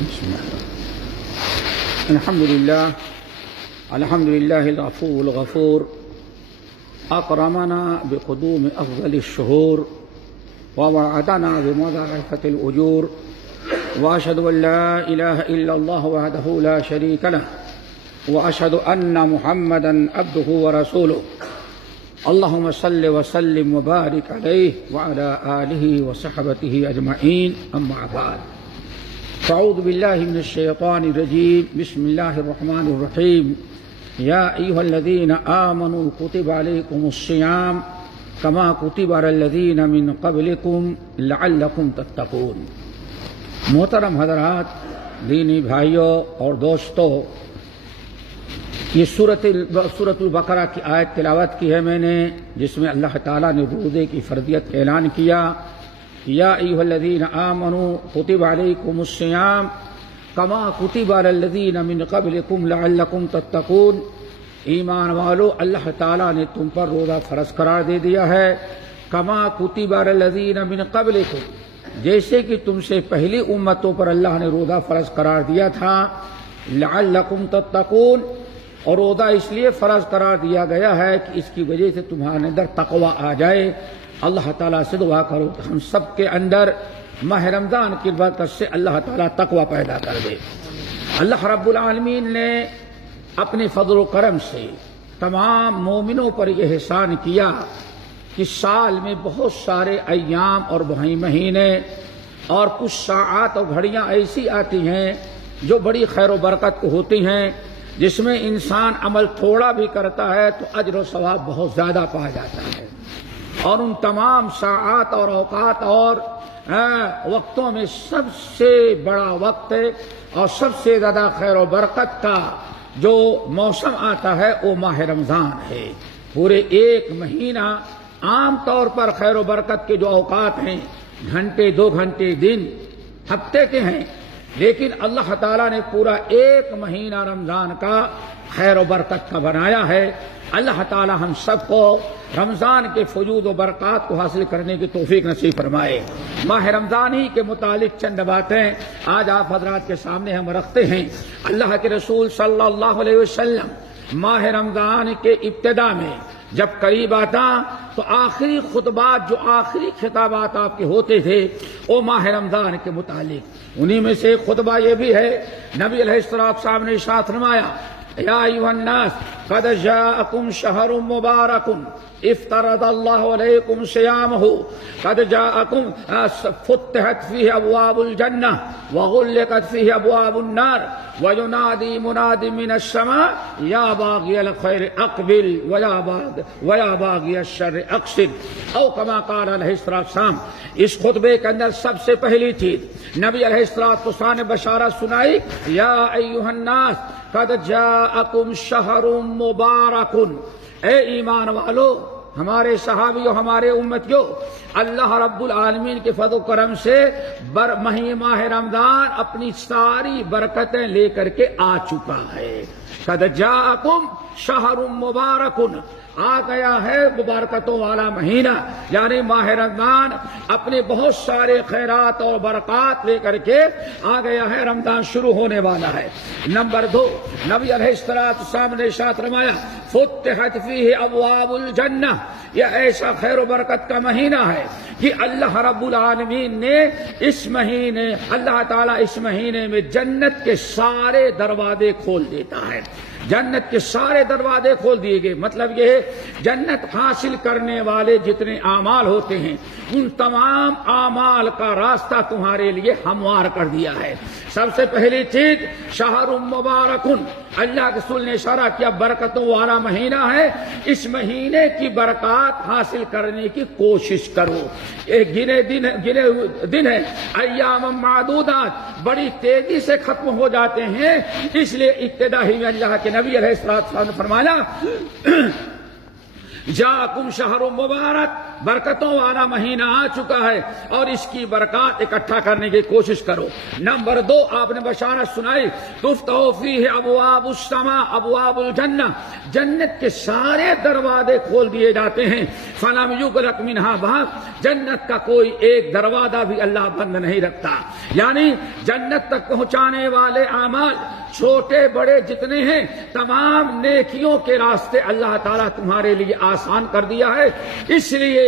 بسم الله. الحمد لله العفو الغفور أكرمنا بقدوم أفضل الشهور ووعدنا بمضاعفة الأجور، وأشهد أن لا إله إلا الله وحده لا شريك له، وأشهد أن محمدا عبده ورسوله. اللهم صل وسلم وبارك عليه وعلى آله وصحبه أجمعين، أما بعد. فأعوذ بالله من الشيطان الرجيم. بسم الله الرحمن الرحيم. يا أيها الذين آمنوا كتب عليكم الصيام كما كتب على الذين من قبلكم لعلكم تتقون. محترم حضرات، دینی بھائیوں اور دوستوں، یہ سورۃ البقرہ کی آیت تلاوت کی ہے میں نے، جس میں اللہ تعالیٰ نے روزے کی فرضیت کا اعلان کیا. یا ایھا الذین آمنوا کتب علیکم الصیام کما کتب علی الذین من قبلکم لعلکم تتقون. ایمان والو، اللہ تعالیٰ نے تم پر روزہ فرض قرار دے دیا ہے. کما کتب علی الذین من قبلکم، جیسے کہ تم سے پہلی امتوں پر اللہ نے روزہ فرض قرار دیا تھا. لعلکم تتقون، اور روزہ اس لیے فرض قرار دیا گیا ہے کہ اس کی وجہ سے تمہارے اندر تقویٰ آ جائے. اللہ تعالیٰ سے دعا کرو کہ ہم سب کے اندر ماہ رمضان کی برکت سے اللہ تعالیٰ تقویٰ پیدا کر دے. اللہ رب العالمین نے اپنے فضل و کرم سے تمام مومنوں پر یہ احسان کیا کہ سال میں بہت سارے ایام اور مہینے اور کچھ ساعات اور گھڑیاں ایسی آتی ہیں جو بڑی خیر و برکت ہوتی ہیں، جس میں انسان عمل تھوڑا بھی کرتا ہے تو اجر و ثواب بہت زیادہ پا جاتا ہے. اور ان تمام ساعات اور اوقات اور وقتوں میں سب سے بڑا وقت اور سب سے زیادہ خیر و برکت کا جو موسم آتا ہے وہ ماہ رمضان ہے. پورے ایک مہینہ عام طور پر خیر و برکت کے جو اوقات ہیں، گھنٹے 2 گھنٹے دن ہفتے کے ہیں، لیکن اللہ تعالیٰ نے پورا ایک مہینہ رمضان کا خیر و برکت کا بنایا ہے. اللہ تعالیٰ ہم سب کو رمضان کے فجود و برکات کو حاصل کرنے کی توفیق نصیب فرمائے. ماہ رمضان ہی کے متعلق چند باتیں آج آپ حضرات کے سامنے ہم رکھتے ہیں. اللہ کے رسول صلی اللہ علیہ وسلم ماہ رمضان کے ابتدا میں جب قریب آتا تو آخری خطبات، جو آخری خطابات آپ کے ہوتے تھے، وہ ماہ رمضان کے متعلق. انہی میں سے خطبہ یہ بھی ہے، نبی علیہ السلام نے ارشاد فرمایا: یا ایھا الناس قد جاءکم شہر مبارک افترض اللہ علیکم صیامہ قد جاءکم فتحت فیہ ابواب الجنہ وغلقت فیہ ابواب النار وینادی مناد من السماء یا باغی الخیر اقبل ویا باغی الشر اقصد، او کما قال علیہ السلام. اس خطبے کے اندر سب سے پہلی چیز نبی علیہ السلام نے بشارت سنائی: یا ایھا الناس قد جاءکم شہر مبارک. اے ایمان والو، ہمارے صحابیوں، ہمارے امتیوں، اللہ رب العالمین کے فضل و کرم سے ماہ رمضان اپنی ساری برکتیں لے کر کے آ چکا ہے. قد جاءکم شہر مبارک، آ گیا ہے مبارکتوں والا مہینہ، یعنی ماہ رمضان اپنے بہت سارے خیرات اور برکات لے کر کے آ گیا ہے. رمضان شروع ہونے والا ہے. نمبر 2، نبی علیہ السلام نے ارشاد فرمایا: فتحت فیہ ابواب الجنہ. یہ ایسا خیر و برکت کا مہینہ ہے کہ اللہ رب العالمین نے اللہ تعالیٰ اس مہینے میں جنت کے سارے دروازے کھول دیتا ہے. جنت کے سارے دروازے کھول دیے گئے. مطلب یہ ہے جنت حاصل کرنے والے جتنے اعمال ہوتے ہیں، ان تمام اعمال کا راستہ تمہارے لیے ہموار کر دیا ہے. سب سے پہلی چیز شہر مبارک، اللہ کے رسول نے اشارہ کیا برکتوں والا مہینہ ہے. اس مہینے کی برکات حاصل کرنے کی کوشش کرو. یہ گنے دن ہیں، ایام معدودات، بڑی تیزی سے ختم ہو جاتے ہیں. اس لیے ابتدا ہی میں اللہ کے نبی علیہ السلام نے فرمایا: جاءکم شہر مبارک، برکتوں والا مہینہ آ چکا ہے اور اس کی برکات اکٹھا کرنے کی کوشش کرو۔ نمبر 2، آپ نے بشارت سنائی تفتح فیہ ابواب السماء ابواب الجنہ، جنت کے سارے دروازے کھول دیے جاتے ہیں، فلم یغلق منہا باب، جنت کا کوئی ایک دروازہ بھی اللہ بند نہیں رکھتا، یعنی جنت تک پہنچانے والے اعمال چھوٹے بڑے جتنے ہیں تمام نیکیوں کے راستے اللہ تعالیٰ تمہارے لیے آسان کر دیا ہے۔ اس لیے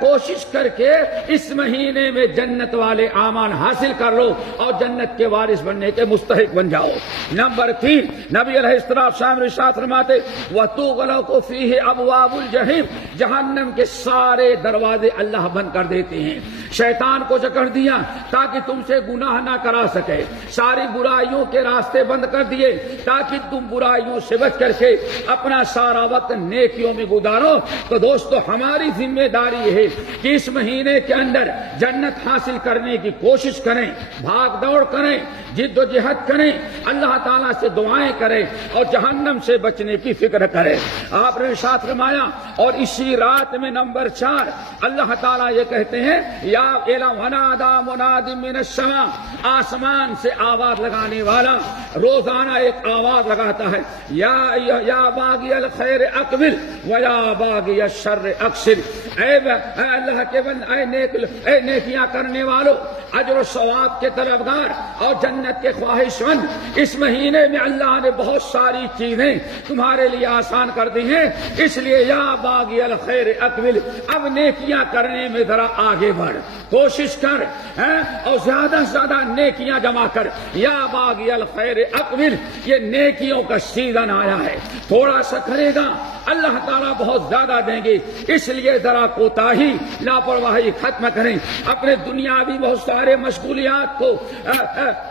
کوشش کر کے اس مہینے میں جنت والے اعمال حاصل کر لو اور جنت کے وارث بننے کے مستحق بن جاؤ۔ نمبر 3، نبی علیہ السلام ارشاد فرماتے وَتُغْلَقُ فِيهِ أَبْوَابُ الْجَحِيمِ، جہنم کے سارے دروازے اللہ بند کر دیتے ہیں، شیطان کو جکڑ دیا تاکہ تم سے گناہ نہ کرا سکے، ساری برائیوں کے راستے بند کر دیے تاکہ تم برائیوں سے بچ کر کے اپنا سارا وقت نیکیوں میں گزارو۔ تو دوستو ہماری ذمہ داری ہے کہ اس مہینے کے اندر جنت حاصل کرنے کی کوشش کریں، بھاگ دوڑ کریں، جد و جہد کریں، اللہ تعالیٰ سے دعائیں کریں اور جہنم سے بچنے کی فکر کریں۔ آپ نے ارشاد فرمایا اور اسی رات میں نمبر 4 اللہ تعالیٰ یہ کہتے ہیں یا ونادى مناد من السماء، آسمان سے آواز لگانے والا روزانہ ایک آواز لگاتا ہے یا باغی الخیر اقبل ویا باغی الشر اقصر، اے اللہ کے بندے، اے نیکیاں کرنے والو، اجر و ثواب کے طلبگار اور جنت کے خواہش مند، اس مہینے میں اللہ نے بہت ساری چیزیں تمہارے لیے آسان کر دی ہیں، اس لیے یا باغی الخیر اقبل، اب نیکیاں کرنے میں ذرا آگے بڑھ، کوشش کر اور زیادہ سے زیادہ نیکیاں جمع کر۔ یا باغی الخیر اقبل، یہ نیکیوں کا سیزن آیا ہے، تھوڑا سا کرے گا اللہ تعالیٰ بہت زیادہ دیں گے، اس لیے ذرا کوتاہی لاپرواہی ختم کریں، اپنے دنیاوی بہت سارے مشغولیات کو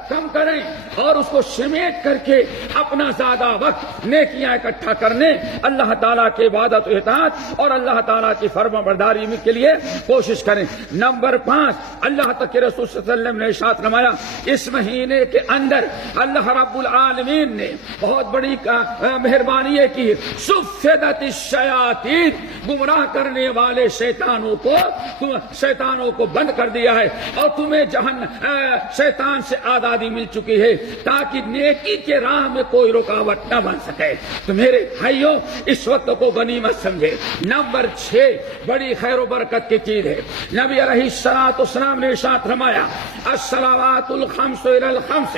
کم کریں اور اس کو سمیٹ کر کے اپنا زیادہ وقت نیکیاں اکٹھا کرنے، اللہ تعالیٰ کی عبادت و اطاعت اور اللہ تعالیٰ کی فرما برداری کے لیے کوشش کریں۔ نمبر 5، اللہ تک کے رسول صلی اللہ علیہ وسلم نے ارشاد فرمایا اس مہینے کے اندر اللہ رب العالمین نے بہت بڑی مہربانی کی، صفدت الشیاطین، گمراہ کرنے والے شیطانوں کو بند کر دیا ہے اور تمہیں شیطان سے آزادی مل چکی ہے تاکہ نیکی کے راہ میں کوئی رکاوٹ نہ بن سکے۔ تو میرے بھائیوں اس وقت کو غنیمت سمجھے۔ نمبر 6 بڑی خیر و برکت کی چیز ہے، نبی علیہ السلام نے ارشاد فرمایا الصلوات الخمس الى الخمس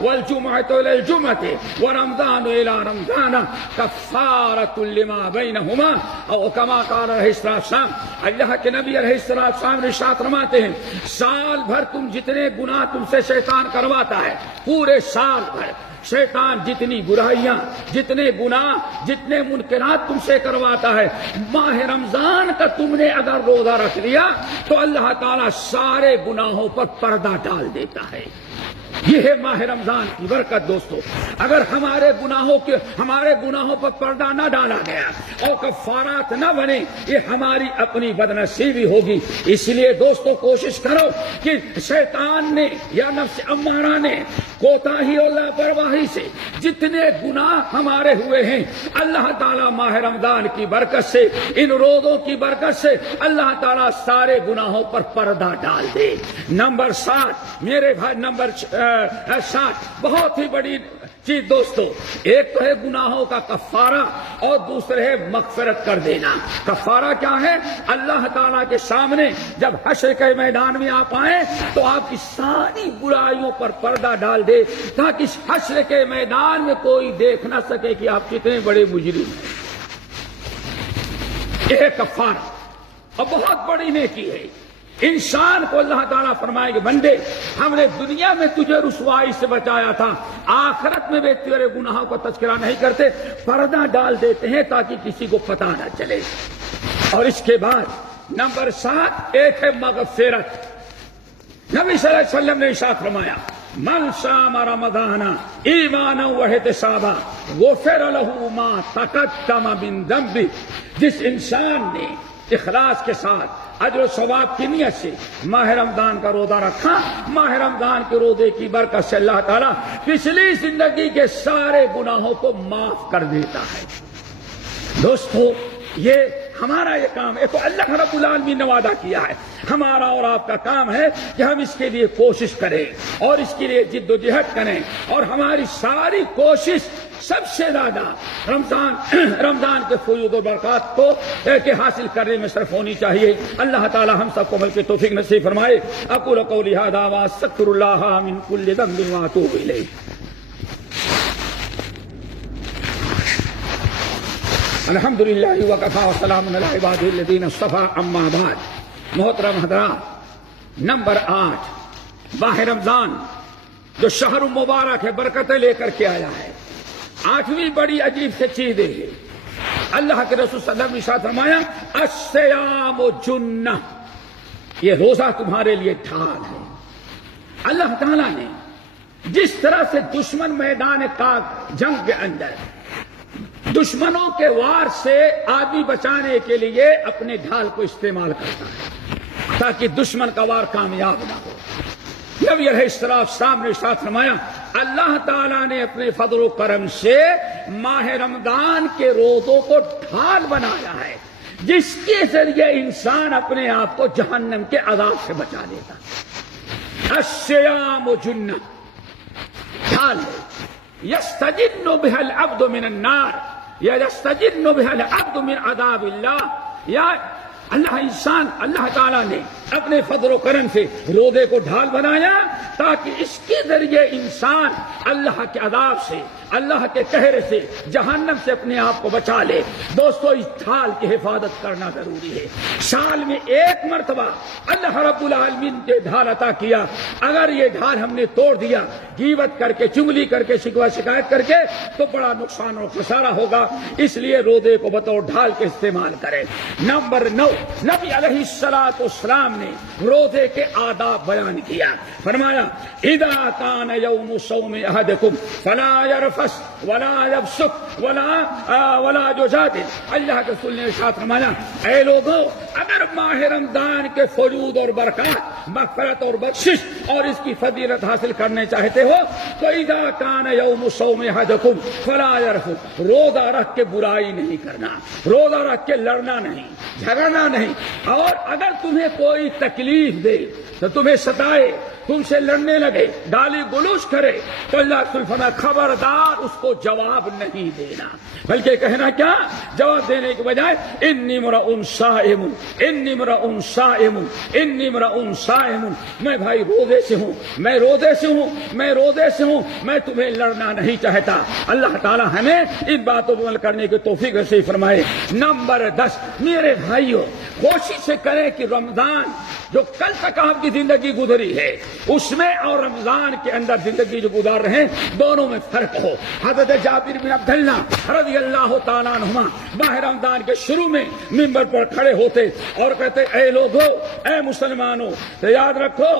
والجمعة الى الجمعة ورمضان الى رمضان کفارۃ لما بینہما، اور کما قال علیہ السلام، اللہ کے نبی علیہ السلام نے ارشاد فرماتے ہیں سال بھر تم جتنے گناہ تم سے شیطان کرواتا ہے، پورے سال بھر شیطان جتنی برائیاں، جتنے گناہ، جتنے منکرات تم سے کرواتا ہے، ماہ رمضان کا تم نے اگر روزہ رکھ لیا تو اللہ تعالیٰ سارے گناہوں پر پردہ ڈال دیتا ہے۔ یہ ہے ماہ رمضان کی برکت دوستو۔ اگر ہمارے گناہوں پر پردہ نہ ڈالا گیا اور کفارات نہ بنے، یہ ہماری اپنی بدنصیبی ہوگی۔ اس لیے دوستو کوشش کرو کہ شیطان نے یا نفس امارہ نے کوتاہی اور لاپرواہی سے جتنے گناہ ہمارے ہوئے ہیں، اللہ تعالیٰ ماہ رمضان کی برکت سے، ان روزوں کی برکت سے اللہ تعالیٰ سارے گناہوں پر پردہ ڈال دے۔ نمبر 7 میرے بھائی، نمبر 7 بہت ہی بڑی چیز دوستو، ایک تو ہے گناہوں کا کفارہ اور دوسرے ہے مغفرت کر دینا۔ کفارہ کیا ہے؟ اللہ تعالیٰ کے سامنے جب حشر کے میدان میں آپ آئیں تو آپ کی ساری برائیوں پر پردہ ڈال دے تاکہ اس حشر کے میدان میں کوئی دیکھ نہ سکے کہ آپ کتنے بڑے مجرم ہیں۔ یہ کفارہ اور بہت بڑی نیکی ہے۔ انسان کو اللہ تعالیٰ فرمائے گے بندے ہم نے دنیا میں تجھے رسوائی سے بچایا تھا، آخرت میں بھی تیرے گناہوں کا تذکرہ نہیں کرتے، پردہ ڈال دیتے ہیں تاکہ کسی کو پتہ نہ چلے۔ اور اس کے بعد نمبر 7 ایک ہے مغفرت۔ نبی صلی اللہ علیہ وسلم نے ارشاد فرمایا من صام رمضان ایمانا واحتسابا غفر له ما تقدم من ذنبه، جس انسان نے اخلاص کے ساتھ اجر و ثواب کی نیت سے ماہ رمضان کا روزہ رکھا، ماہ رمضان کے روزے کی برکت سے اللہ تعالیٰ پچھلی زندگی کے سارے گناہوں کو معاف کر دیتا ہے۔ دوستو یہ ہمارا یہ کام ہے، تو اللہ رب العالمین نے وعدہ کیا ہے، ہمارا اور آپ کا کام ہے کہ ہم اس کے لیے کوشش کریں اور اس کے لیے جد و جہد کریں، اور ہماری ساری کوشش سب سے زیادہ رمضان کے فیوض و برکات کو کے حاصل کرنے میں صرف ہونی چاہیے۔ اللہ تعالی ہم سب کو عمل کی توفیق نصیب فرمائے۔ اقول قولی ھذا واستغفر اللہ من کل ذنب واتوب الیہ۔ الحمد للہ وکفی وسلام علی عبادہ الذین اصطفی، اما بعد۔ محترم حضرات، نمبر 8 ماہ رمضان جو شہر مبارک ہے، برکتیں لے کر کے آیا ہے۔ 8ویں بڑی عجیب سے چیز ہے، اللہ کے رسول صلی اللہ علیہ وسلم نے ارشاد فرمایا الصیام جنہ، یہ روزہ تمہارے لیے ڈھال ہے۔ اللہ تعالیٰ نے جس طرح سے دشمن میدان کا جنگ کے اندر دشمنوں کے وار سے آدمی بچانے کے لیے اپنے ڈھال کو استعمال کرتا ہے تاکہ دشمن کا وار کامیاب نہ ہو، نبی علیہ السلام نے ارشاد فرمایا اللہ تعالیٰ نے اپنے فضل و کرم سے ماہ رمضان کے روزوں کو ڈھال بنایا ہے جس کے ذریعے انسان اپنے آپ کو جہنم کے عذاب سے بچا لیتا ہے۔ الصیام جنہ، ڈھال یستجن بها العبد من النار یا یستجن بها العبد من عذاب اللہ، یا اللہ تعالیٰ نے اپنے فضل و کرم سے روزے کو ڈھال بنایا تاکہ اس کے ذریعے انسان اللہ کے عذاب سے، اللہ کے قہر سے، جہنم سے اپنے آپ کو بچا لے۔ دوستو، اس ڈھال کی حفاظت کرنا ضروری ہے۔ سال میں ایک مرتبہ اللہ رب العالمین نے ڈھال عطا کیا، اگر یہ ڈھال ہم نے توڑ دیا، غیبت کر کے، چغلی کر کے، شکوہ شکایت کر کے، تو بڑا نقصان اور خسارہ ہوگا۔ اس لیے روزے کو بطور ڈھال کے استعمال کریں۔ نمبر 9، نبی علیہ السلام نے روزے کے آداب بیان کیا، فرمایا اذا کان یوم صوم احدکم فلا یرفث ولا یفسق ولا یجادل۔ اللہ کے رسول نے ارشاد فرمایا اے لوگوں، اگر ماہ رمضان کے فیوض اور برکات، مغفرت اور بخشش اور اس کی فضیلت حاصل کرنے چاہتے ہو تو اذا کان یوم صوم احدکم فلا یرفث، روزہ رکھ کے برائی نہیں کرنا، روزہ رکھ کے لڑنا نہیں، جھگڑنا نہیں، اور اگر تمہیں کوئی تکلیف دے تو تمہیں ستائے، تم سے لڑنے لگے، گالی گلوچ کرے، تو اللہ رسول فرمایا خبردار اس کو جواب نہیں دینا، بلکہ کہنا کیا؟ جواب دینے کے بجائے انی امرؤ صائم، انی امرؤ صائم، انی امرؤ صائم، میں بھائی روزے سے ہوں، میں روزے سے ہوں، میں روزے سے ہوں، میں تمہیں لڑنا نہیں چاہتا۔ اللہ تعالی ہمیں ان باتوں پر عمل کرنے کی توفیق نصیب فرمائے۔ نمبر 10، میرے بھائیوں، کوشش سے کریں کہ رمضان جو کل تک آپ کی زندگی گزری ہے اس میں اور رمضان کے اندر زندگی جو گزار رہے ہیں دونوں میں فرق ہو۔ حضرت جابر بن عبداللہ رضی اللہ تعالیٰ عنہما ماہ رمضان کے شروع میں منبر پر کھڑے ہوتے اور کہتے اے لوگو، اے مسلمانوں، تو یاد رکھو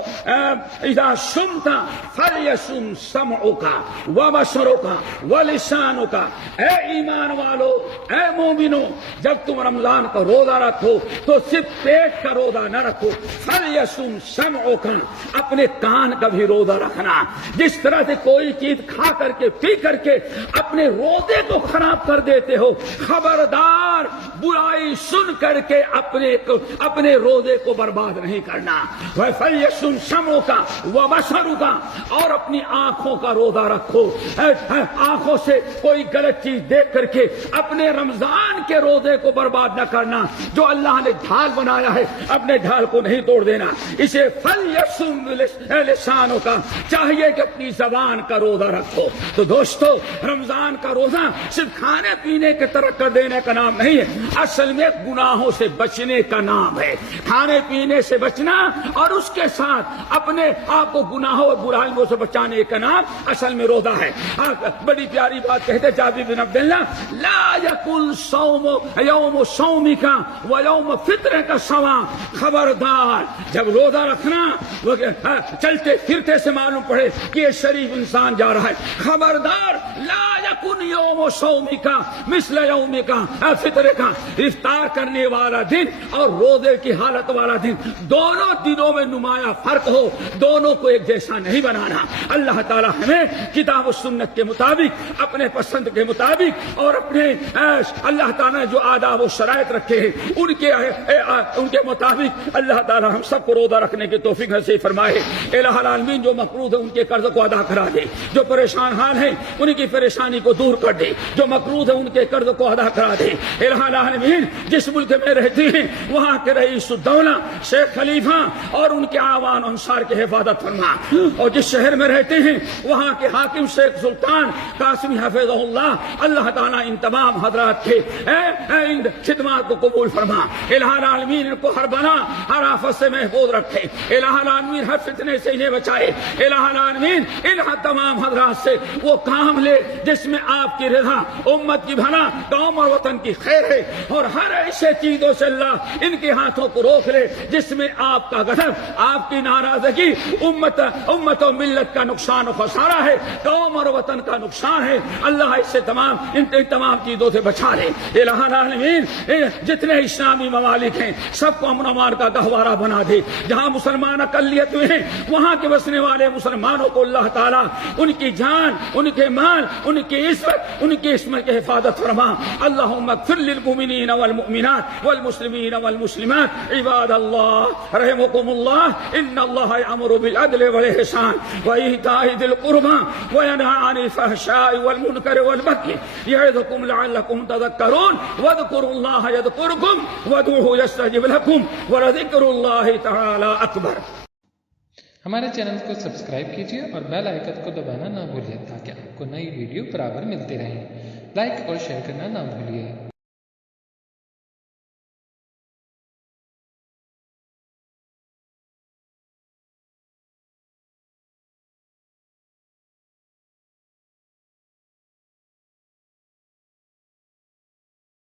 اذا صمت فلیصم سمعک وبصرک ولسانک، اے ایمان والو، اے مومنو، جب تم رمضان کا روزہ رکھو تو صرف پیٹ کا روزہ نہ رکھو، فلیصم سمعک، اپنے کان کا بھی روزہ رکھنا۔ جس طرح سے کوئی چیز کھا کر کے، پی کر کے اپنے روزے کو خراب کر دیتے ہو، خبردار برائی سن کر کے اپنے روزے کو برباد نہیں کرنا۔ فلیصم سمعک وبصرک، اور اپنی آنکھوں کا روزہ رکھو، آنکھوں سے کوئی غلط چیز دیکھ کر کے اپنے رمضان کے روزے کو برباد نہ کرنا۔ جو اللہ نے ڈھال بنایا ہے اپنے ڈھال کو نہیں توڑ دینا۔ اسے فلیصم لسانوں کا چاہیے کہ اپنی زبان کا روزہ رکھو۔ تو دوستو، رمضان کا روزہ صرف کھانے پینے کے ترک کر دینے کا نام نہیں ہے، اصل میں گناہوں سے بچنے کا نام ہے۔ کھانے پینے سے بچنا اور اس کے ساتھ اپنے آپ کو گناہوں اور برائیوں سے بچانے کا نام اصل میں روزہ ہے۔ بڑی پیاری بات کہتے جابر بن عبداللہ، لا یکن صوم یوم صومک و یوم فطرک سوا، خبردار جب روزہ رکھنا وہ چلتے پھرتے سے معلوم پڑے کہ یہ شریف انسان جا رہا ہے، خبردار لا یکن یوم صومک مثل یومک فطرک، افطار کرنے والا دن اور روزے کی حالت والا دن دونوں دنوں میں نمایاں فرق ہو، دونوں کو ایک جیسا نہیں بنانا۔ اللہ تعالی ہمیں کتاب و سنت کے مطابق، اپنے پسند کے مطابق اور اپنے اللہ تعالیٰ نے جو آداب و شرائط رکھے ہیں ان کے مطابق اللہ تعالیٰ ہم سب کو روزہ رکھنے کی توفیق نصیب فرمائے۔ الہ العالمین جو مقروض ہے ان کے قرض کو ادا کرا دے، جو پریشان حال ہیں ان کی پریشانی کو دور کر دے، جو مقروض ہے ان کے قرض کو ادا کرا دے۔ الہ العالمین جس ملک میں رہتے ہیں وہاں کے رئیس الدولہ شیخ خلیفہ اور ان کے اعوان انصار کی حفاظت فرما، اور جس شہر میں رہتے ہیں وہاں کے حاکم شیخ سلطان قاسمی حفظہ اللہ، اللہ تعالیٰ ان تمام حضرات کے ان خدمات کو قبول فرما۔ الہ العالمین ان کو ہر بلا ہر آفت سے محفوظ رکھے، الہ العالمین ہر فتنے سے انہیں بچائے، الہ العالمین ان تمام حضرات سے وہ کام لے جس میں آپ کی رضا، امت کی بھلا، قوم اور وطن کی خیر ہے، اور ہر ایسے چیزوں سے اللہ ان کے ہاتھوں کو روک لے جس میں آپ کا غضب، آپ کی ناراضگی، امت و ملت کا نقصان و خسارہ ہے، قوم اور وطن کا نقصان ہے۔ اللہ اس سے ان تمام چیزوں سے بچا لے۔ الہ العالمین جتنے اسلامی ممالک ہیں سب کو امن و امان کا گہوارہ بنا دے، جہاں مسلمان اقلیت میں ہیں وہاں کے بسنے والے مسلمانوں کو اللہ تعالیٰ ان کی جان، ان کے مال، ان کی عزت، ان کی عصمت کی حفاظت فرما۔ اللہم اغفر للمؤمنین والمؤمنات والمسلمین والمسلمات عباد اللہ رحمکم اللہ، ان اللہ یأمر بالعدل والإحسان وإیتاء ذی القربى وینہی عن الفحشاء والمنکر والبغی یعظکم لعلکم تذکرون واذکروا اللہ یذکرکم وادعوہ یستجب لکم ولذکر اللہ تعالی اکبر۔ ہمارے چینل کو سبسکرائب کیجیے اور بیل آئیکن کو دبانا نہ بھولیے تاکہ آپ کو نئی ویڈیو برابر ملتے رہیں۔ لائک اور شیئر کرنا نہ بھولیے۔